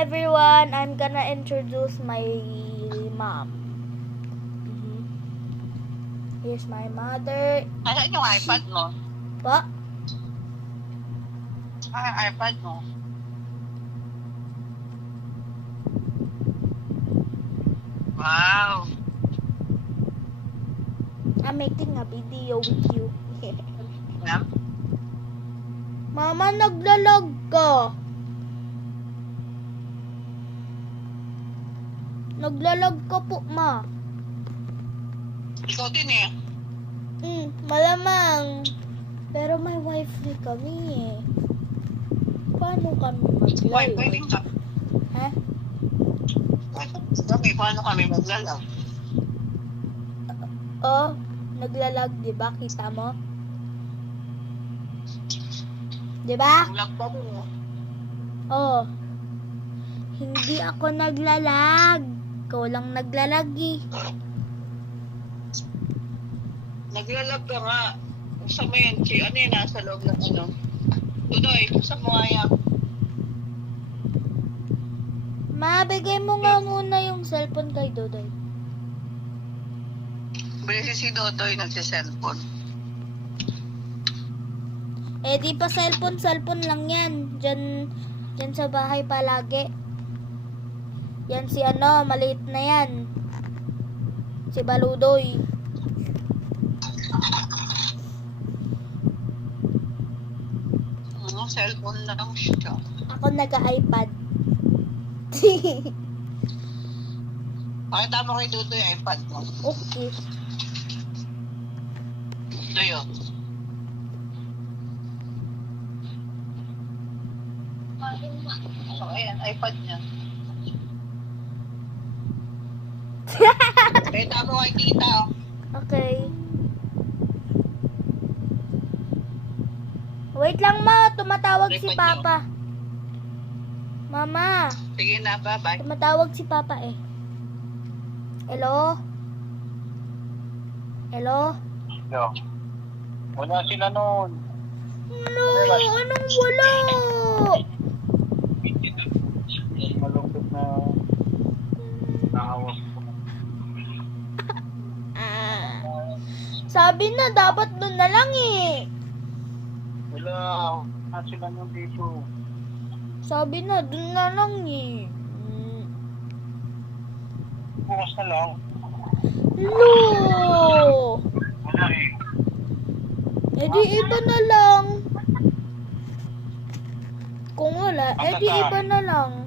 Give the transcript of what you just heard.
everyone, I'm gonna introduce my mom. Here's my mother. Asan yung iPad mo? Pa? Ay, iPad mo. Wow. I'm making a video with you. Ma'am? Mama, naglalag ka. Naglalag ka po, ma. Ikaw din eh. Malamang. Pero may wifi kami eh. Paano kami maglalag? Pwede ka. Ha? Okay, paano kami maglalag? Oh, naglalag, di ba? Kita mo? Di ba? Lag pa din eh. Oh. Hindi ako naglalag. Ikaw lang naglalag eh. Naglalag ka nga. Sa mo yan, ano yan, nasa loob ng ano. Tudoy, sa mo nga yan. Ma, bigay mo nga muna yung cellphone kay Dodoy. Busy si Dodoy nagsiselfone. Eh, di pa cellphone lang yan. Diyan sa bahay palagi. Yan si ano, maliit na yan. Si Baludoy. Cellphone lang siya. Ako nag-iPad. Pakita mo kay Dodoy yung iPad mo. Okay. Doyo. So, ayan, iPad niya. Pakita mo kay tita. Okay. Wait lang ma, tumatawag si iPad Papa. Mama, Sige na, bye-bye. tumatawag si Papa eh. Hello? Hello? Yo. Wala sila noon. No, anong wala? Malungkot na nahawak ko. Sabi na, dapat doon na lang eh. Wala. Wala sila noon dito. Sabi na, doon na lang eh. Bukas na lang. Lo! Wala eh. Eh di iba na lang. Kung wala, eh di iba na lang.